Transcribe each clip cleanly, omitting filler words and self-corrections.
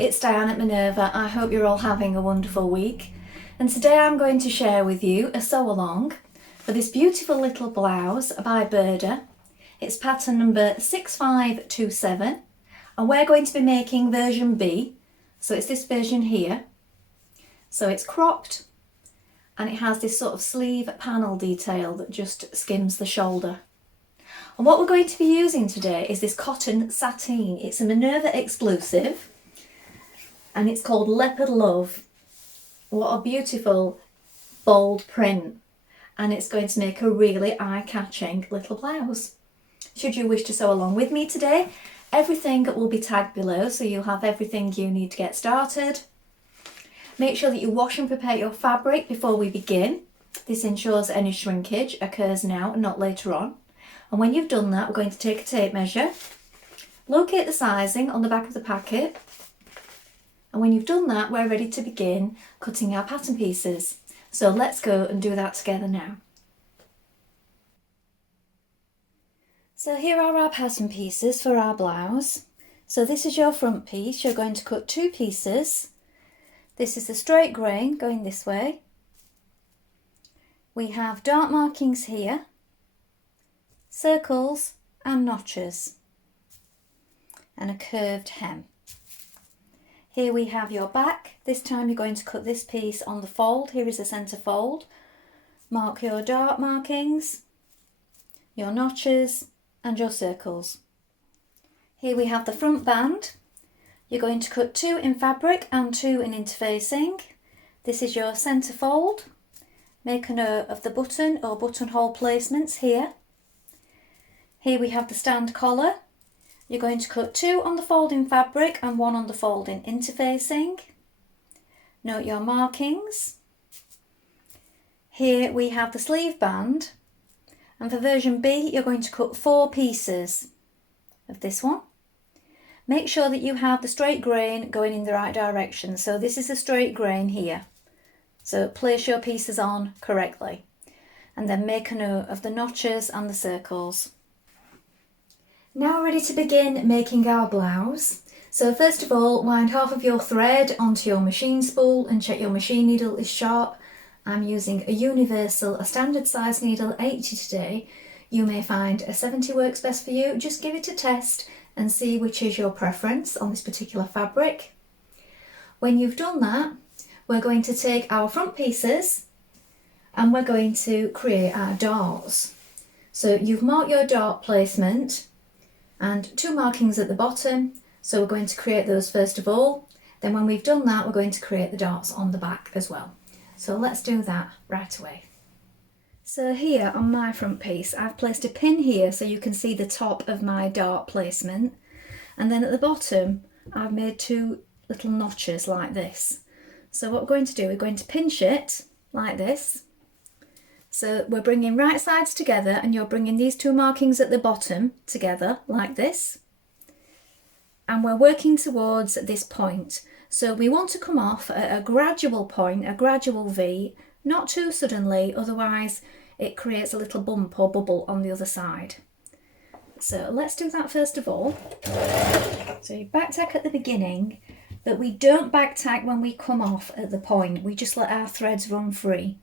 it's Dianne at Minerva. I hope you're all having a wonderful week. And today I'm going to share with you a sew along for this beautiful little blouse by Burda. It's pattern number 6527 and we're going to be making version B. So it's this version here. So it's cropped and it has this sort of sleeve panel detail that just skims the shoulder. And what we're going to be using today is this cotton sateen. It's a Minerva exclusive and it's called Leopard Love. What a beautiful bold print, and it's going to make a really eye-catching little blouse. Should you wish to sew along with me today, everything will be tagged below so you'll have everything you need to get started. Make sure that you wash and prepare your fabric before we begin. This ensures any shrinkage occurs now and not later on. And when you've done that, we're going to take a tape measure, locate the sizing on the back of the packet, and when you've done that, we're ready to begin cutting our pattern pieces. So let's go and do that together now. So here are our pattern pieces for our blouse. So this is your front piece. You're going to cut two pieces. This is the straight grain going this way. We have dart markings here, circles and notches, and a curved hem. Here we have your back. This time you're going to cut this piece on the fold. Here is the centre fold. Mark your dart markings, your notches and your circles. Here we have the front band. You're going to cut two in fabric and two in interfacing. This is your centre fold. Make a note of the button or buttonhole placements here. Here we have the stand collar. You're going to cut two on the folding fabric and one on the folding interfacing. Note your markings. Here we have the sleeve band, and for version B you're going to cut four pieces of this one. Make sure that you have the straight grain going in the right direction. So this is the straight grain here. So place your pieces on correctly and then make a note of the notches and the circles. Now ready to begin making our blouse. So first of all, wind half of your thread onto your machine spool and check your machine needle is sharp. I'm using a universal, a standard size needle, 80 today. You may find a 70 works best for you. Just give it a test and see which is your preference on this particular fabric. When you've done that, we're going to take our front pieces and we're going to create our darts. So you've marked your dart placement and two markings at the bottom, so we're going to create those first of all. Then when we've done that, we're going to create the darts on the back as well. So let's do that right away. So here on my front piece, I've placed a pin here so you can see the top of my dart placement, and then at the bottom I've made two little notches like this. So what we're going to do, we're going to pinch it like this. So we're bringing right sides together and you're bringing these two markings at the bottom together like this. And we're working towards this point. So we want to come off at a gradual point, a gradual V, not too suddenly, otherwise it creates a little bump or bubble on the other side. So let's do that first of all. So you back tack at the beginning, but we don't back tack when we come off at the point. We just let our threads run free.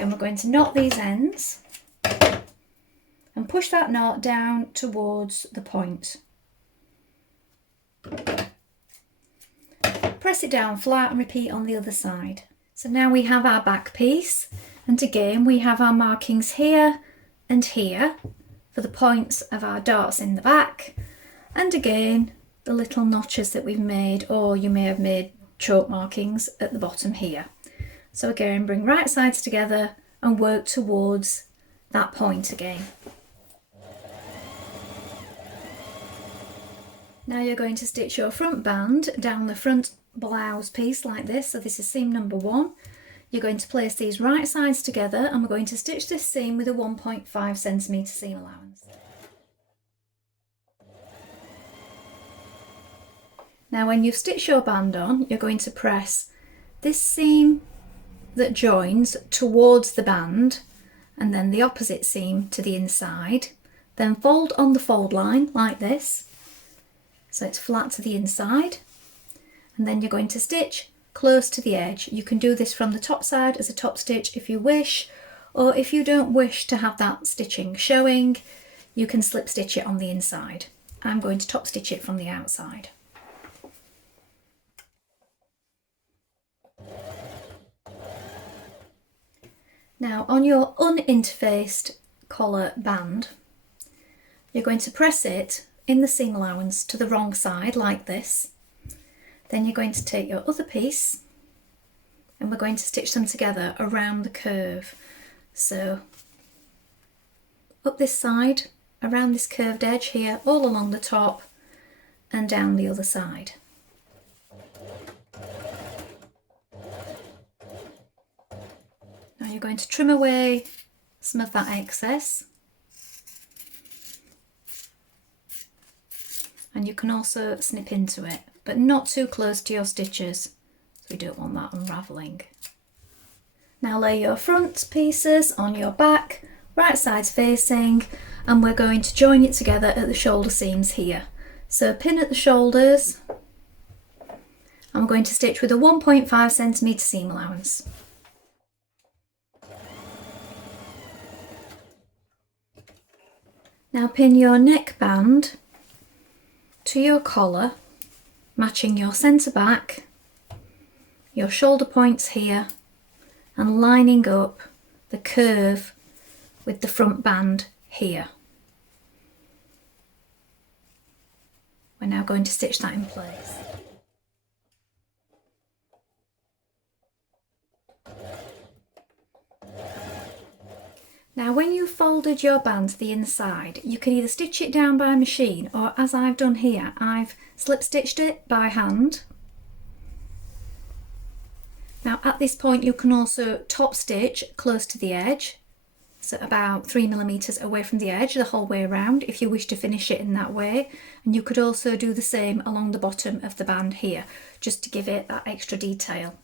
And we're going to knot these ends and push that knot down towards the point. Press it down flat and repeat on the other side. So now we have our back piece, and again we have our markings here and here for the points of our darts in the back, and again the little notches that we've made, or you may have made choke markings at the bottom here. So again, bring right sides together and work towards that point again. Now you're going to stitch your front band down the front blouse piece like this. So this is seam number 1. You're going to place these right sides together and we're going to stitch this seam with a 1.5 centimetre seam allowance. Now when you've stitched your band on, you're going to press this seam that joins towards the band and then the opposite seam to the inside Then fold on the fold line like this, so it's flat to the inside, and then you're going to stitch close to the edge. You can do this from the top side as a top stitch if you wish, or if you don't wish to have that stitching showing, you can slip stitch it on the inside. I'm going to top stitch it from the outside. Now on your uninterfaced collar band, you're going to press it in the seam allowance to the wrong side like this. Then you're going to take your other piece and we're going to stitch them together around the curve. So up this side, around this curved edge here, all along the top and down the other side. Now you're going to trim away some of that excess, and you can also snip into it, but not too close to your stitches, so we don't want that unravelling. Now lay your front pieces on your back, right sides facing, and we're going to join it together at the shoulder seams here. So pin at the shoulders, I'm going to stitch with a 1.5 centimetre seam allowance. Now pin your neckband to your collar, matching your centre back, your shoulder points here, and lining up the curve with the front band here. We're now going to stitch that in place. Now when you've folded your band to the inside, you can either stitch it down by machine, or as I've done here, I've slip stitched it by hand. Now at this point you can also top stitch close to the edge, so about 3mm away from the edge the whole way around if you wish to finish it in that way, and you could also do the same along the bottom of the band here, just to give it that extra detail.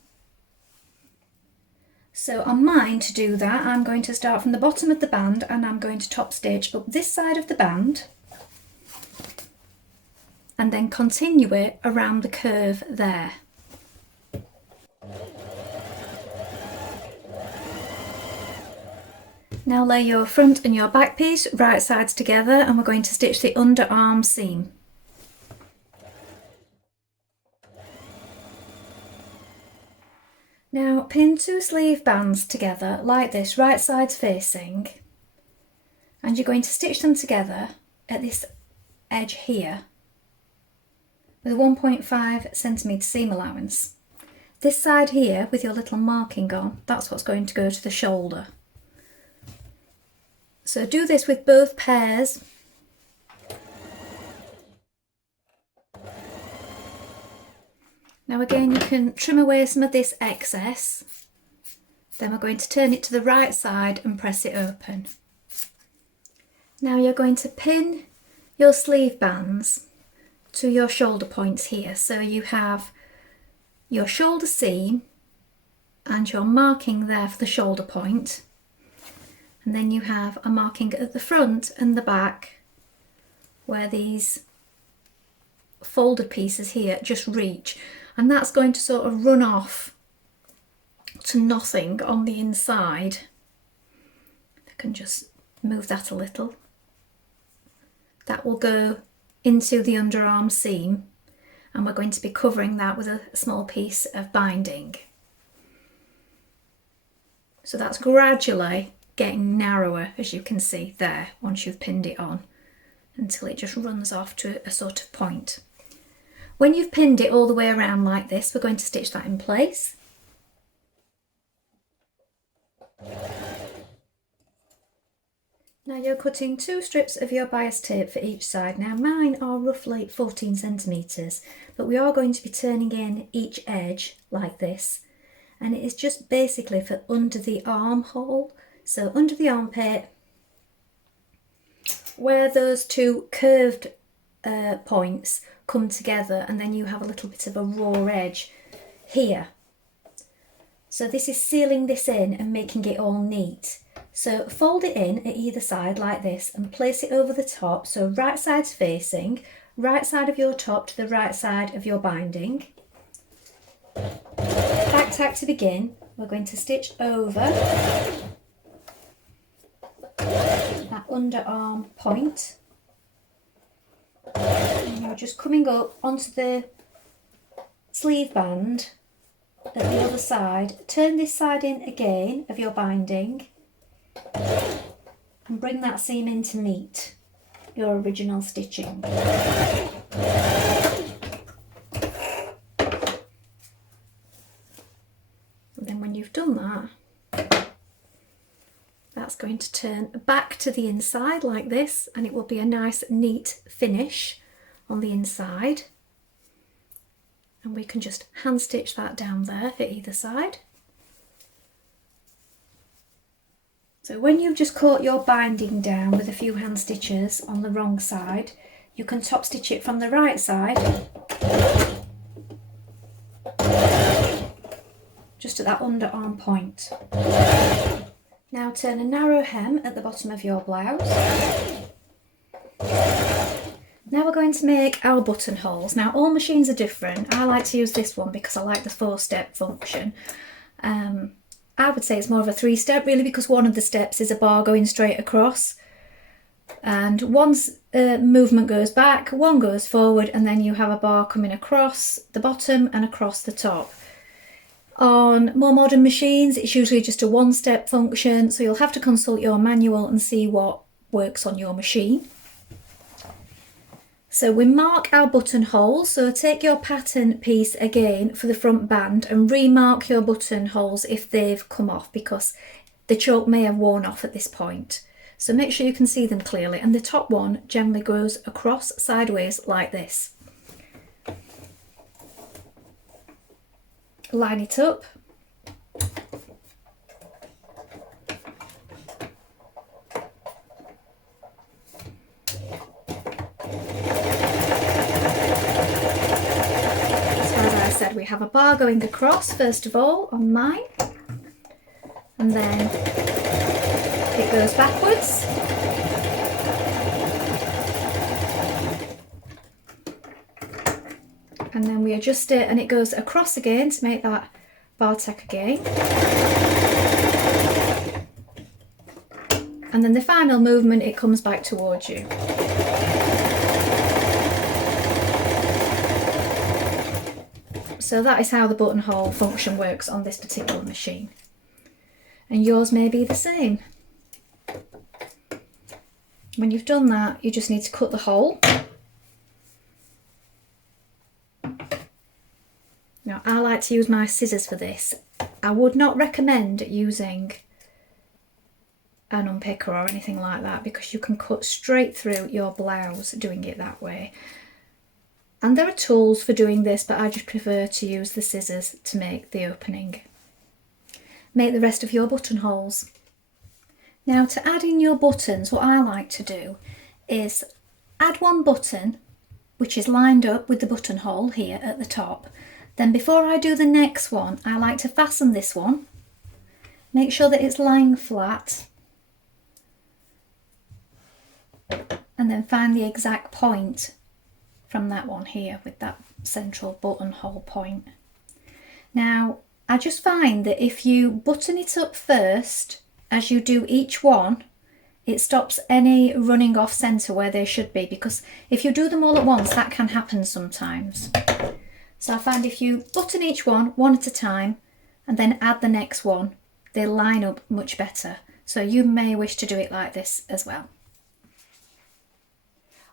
So on mine, to do that, I'm going to start from the bottom of the band and I'm going to top stitch up this side of the band and then continue it around the curve there. Now lay your front and your back piece right sides together and we're going to stitch the underarm seam. Now pin two sleeve bands together like this, right sides facing, and you're going to stitch them together at this edge here with a 1.5 centimetre seam allowance. This side here with your little marking on, that's what's going to go to the shoulder. So do this with both pairs. Now again, you can trim away some of this excess. Then we're going to turn it to the right side and press it open. Now you're going to pin your sleeve bands to your shoulder points here. So you have your shoulder seam and your marking there for the shoulder point. And then you have a marking at the front and the back where these folded pieces here just reach. And that's going to sort of run off to nothing on the inside. I can just move that a little. That will go into the underarm seam and we're going to be covering that with a small piece of binding. So that's gradually getting narrower, as you can see there, once you've pinned it on, until it just runs off to a sort of point. When you've pinned it all the way around like this, we're going to stitch that in place. Now you're cutting two strips of your bias tape for each side. Now mine are roughly 14 centimetres, but we are going to be turning in each edge like this. And it is just basically for under the armhole. So under the armpit, where those two curved points come together, and then you have a little bit of a raw edge here. So this is sealing this in and making it all neat. So fold it in at either side like this and place it over the top, so right side's facing, right side of your top to the right side of your binding. Back tack to begin, we're going to stitch over that underarm point. And now just coming up onto the sleeve band at the other side, turn this side in again of your binding and bring that seam in to meet your original stitching. And then when you've done that, that's going to turn back to the inside like this, and it will be a nice neat finish on the inside. And we can just hand stitch that down there at either side. So when you've just caught your binding down with a few hand stitches on the wrong side, you can top stitch it from the right side, just at that underarm point. Now turn a narrow hem at the bottom of your blouse. Now we're going to make our buttonholes. Now all machines are different. I like to use this one because I like the 4-step function. I would say it's more of a 3-step really, because one of the steps is a bar going straight across, and one's movement goes back, one goes forward, and then you have a bar coming across the bottom and across the top. On more modern machines it's usually just a 1-step function, so you'll have to consult your manual and see what works on your machine. So we mark our buttonholes, so take your pattern piece again for the front band and remark your buttonholes if they've come off, because the chalk may have worn off at this point. So make sure you can see them clearly, and the top one generally goes across sideways like this. Line it up. We have a bar going across first of all on mine, and then it goes backwards, and then we adjust it and it goes across again to make that bar tack again, and then the final movement it comes back towards you. So that is how the buttonhole function works on this particular machine. And yours may be the same. When you've done that, you just need to cut the hole. Now, I like to use my scissors for this. I would not recommend using an unpicker or anything like that, because you can cut straight through your blouse doing it that way. And there are tools for doing this, but I just prefer to use the scissors to make the opening. Make the rest of your buttonholes. Now to add in your buttons, what I like to do is add one button which is lined up with the buttonhole here at the top. Then before I do the next one, I like to fasten this one. Make sure that it's lying flat. And then find the exact point from that one here with that central buttonhole point. Now, I just find that if you button it up first, as you do each one, it stops any running off centre where they should be, because if you do them all at once, that can happen sometimes. So I find if you button each one at a time and then add the next one, they line up much better. So you may wish to do it like this as well.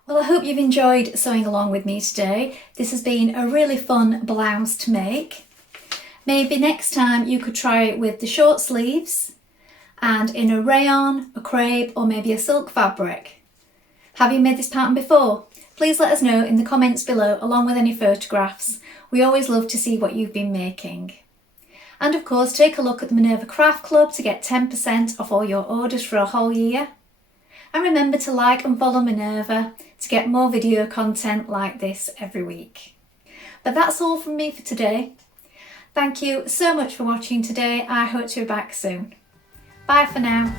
Well, I hope you've enjoyed sewing along with me today. This has been a really fun blouse to make. Maybe next time you could try it with the short sleeves and in a rayon, a crepe, or maybe a silk fabric. Have you made this pattern before? Please let us know in the comments below, along with any photographs. We always love to see what you've been making. And of course, take a look at the Minerva Craft Club to get 10% off all your orders for a whole year. And remember to like and follow Minerva to get more video content like this every week. But that's all from me for today. Thank you so much for watching today. I hope to be back soon. Bye for now.